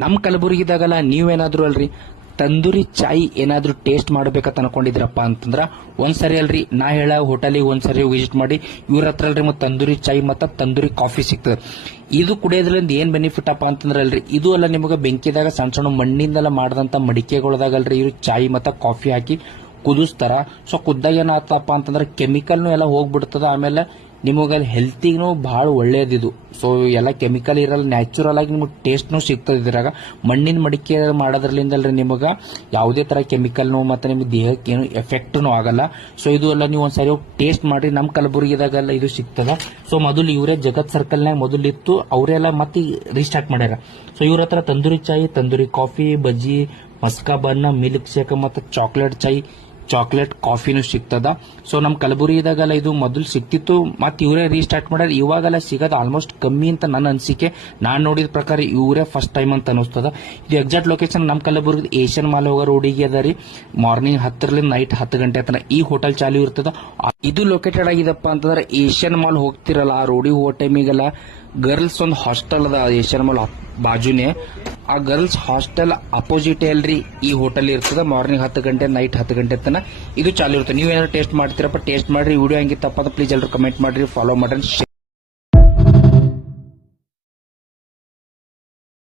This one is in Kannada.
ನಮ್ಮ ಕಲಬುರಗಿದಾಗಲ್ಲ ನೀವೇನಾದ್ರೂ ಅಲ್ರಿ ತಂದೂರಿ ಚಾಯ್ ಏನಾದ್ರೂ ಟೇಸ್ಟ್ ಮಾಡ್ಬೇಕಂತ ಅನ್ಕೊಂಡಿದ್ರಪ್ಪ ಅಂತಂದ್ರ ಒಂದ್ಸರಿ ಅಲ್ರಿ ನಾ ಹೇಳ ಹೋಟೆಲಿಗೆ ಒಂದ್ಸರಿ ವಿಸಿಟ್ ಮಾಡಿ ಇವ್ರ ಹತ್ರ ಅಲ್ರಿ ಮತ್ತೆ ತಂದೂರಿ ಚಾಯ್ ಮತ್ತ ತಂದೂರಿ ಕಾಫಿ ಸಿಗ್ತದೆ. ಇದು ಕುಡಿಯೋದ್ರಿಂದ ಏನ್ ಬೆನಿಫಿಟ್ ಅಪ್ಪ ಅಂತಂದ್ರ ಅಲ್ರಿ ಇದು ಅಲ್ಲ ನಿಮಗೆ ಬೆಂಕಿದಾಗ ಸಣ್ಣ ಸಣ್ಣ ಮಣ್ಣಿಂದೆಲ್ಲ ಮಾಡದಂತ ಮಡಿಕೆಗಳದಾಗಲ್ರಿ ಇವ್ರು ಚಾಯ್ ಮತ್ತ ಕಾಫಿ ಹಾಕಿ ಕುದಿಸ್ತಾರ. ಸೊ ಕುದ್ದಾಗ ಏನಾಗ್ತಪ್ಪ ಅಂತಂದ್ರೆ ಕೆಮಿಕಲ್ನು ಎಲ್ಲ ಹೋಗ್ಬಿಡ್ತದ. ಆಮೇಲೆ ನಿಮಗೆ ಹೆಲ್ತಿಗೂ ಬಹಳ ಒಳ್ಳೇದಿದು. ಸೊ ಎಲ್ಲ ಕೆಮಿಕಲ್ ಇರಲ್ಲ, ನ್ಯಾಚುರಲ್ ಆಗಿ ನಿಮಗೆ ಟೇಸ್ಟ್ನು ಸಿಗ್ತದೆ. ಇದ್ರಾಗ ಮಣ್ಣಿನ ಮಡಿಕೆ ಮಾಡೋದ್ರಲಿಂದಲ್ರಿ ನಿಮಗೆ ಯಾವುದೇ ತರ ಕೆಮಿಕಲ್ನು ಮತ್ತೆ ನಿಮ್ಗೆ ದೇಹಕ್ಕೆ ಏನು ಎಫೆಕ್ಟ್ನು ಆಗಲ್ಲ. ಸೊ ಇದು ಎಲ್ಲ ನೀವು ಒಂದ್ಸರಿ ಟೇಸ್ಟ್ ಮಾಡ್ರಿ. ನಮ್ಮ ಕಲಬುರಗಿದಾಗೆಲ್ಲ ಇದು ಸಿಗ್ತದ. ಸೊ ಮೊದಲು ಇವರೇ ಜಗತ್ ಸರ್ಕಲ್ನಾಗ ಮೊದಲಿತ್ತು, ಅವರೆಲ್ಲ ಮತ್ತೆ ರೀಸ್ಟಾರ್ಟ್ ಮಾಡ್ಯಾರ. ಸೊ ಇವ್ರ ಹತ್ರ ತಂದೂರಿ ಚಾಯ್, ತಂದೂರಿ ಕಾಫಿ, ಬಜ್ಜಿ, ಮಸ್ಕಾ ಬನ್, ಮಿಲ್ಕ್ ಶೇಕ್ ಮತ್ತೆ ಚಾಕ್ಲೇಟ್ ಚಾಯ್, ಚಾಕ್ಲೇಟ್ ಕಾಫಿನೂ ಸಿಗ್ತದ. ಸೊ ನಮ್ ಕಲಬುರಗಿದಾಗಲ್ಲ ಇದು ಮೊದಲು ಸಿಕ್ತಿತ್ತು, ಮತ್ತೆ ಇವರೇ ರೀಸ್ಟಾರ್ಟ್ ಮಾಡ್ಯಾರ. ಇವಾಗೆಲ್ಲ ಸಿಗೋದು ಆಲ್ಮೋಸ್ಟ್ ಕಮ್ಮಿ ಅಂತ ನನ್ನ ಅನಿಸಿಕೆ. ನಾನ್ ನೋಡಿದ ಪ್ರಕಾರ ಇವರೇ ಫಸ್ಟ್ ಟೈಮ್ ಅಂತ ಅನಿಸ್ತದ. ಇದು ಎಕ್ಸಾಕ್ಟ್ ಲೊಕೇಶನ್ ನಮ್ಮ ಕಲಬುರಗಿ ಏಷ್ಯನ್ ಮಾಲ್ ಹೋಗೋ ರೋಡಿಗೆ ಅದ ರೀ. ಮಾರ್ನಿಂಗ್ 10 ನೈಟ್ 10 ಗಂಟೆ ತನಕ ಈ ಹೋಟೆಲ್ ಚಾಲು ಇರ್ತದ. ಇದು ಲೊಕೇಟೆಡ್ ಆಗಿದಪ್ಪ ಅಂತಂದ್ರೆ ಏಷ್ಯನ್ ಮಾಲ್ ಹೋಗ್ತಿರಲ್ಲ ಆ ರೋಡಿಗೆ ಹೋಗೋ ಟೈಮಿಗೆಲ್ಲ ಗರ್ಲ್ಸ್ ಒಂದು ಹಾಸ್ಟೆಲ್ ಅದ ಏಷ್ಯನ್ ಮಾಲ್ ಬಾಜುನೇ. ಆ ಗರ್ಲ್ಸ್ ಹಾಸ್ಟೆಲ್ ಅಪೋಸಿಟ್ ಅಲ್ರಿ ಈ ಹೋಟೆಲ್ ಇರ್ತದ. ಮಾರ್ನಿಂಗ್ 10 ಗಂಟೆ ನೈಟ್ 10 ಗಂಟೆ ತನಕ ಇದು ಚಾಲು ಇರುತ್ತೆ. ನೀವೇನಾದ್ರು ಟೇಸ್ಟ್ ಮಾಡ್ತೀರಪ್ಪ ಟೇಸ್ಟ್ ಮಾಡ್ರಿ. ವಿಡಿಯೋ ಹೆಂಗಿತ್ತಪ್ಪ ಅಂತ ಪ್ಲೀಸ್ ಎಲ್ಲರೂ ಕಮೆಂಟ್ ಮಾಡ್ರಿ, ಫಾಲೋ ಮಾಡ್ರಿ.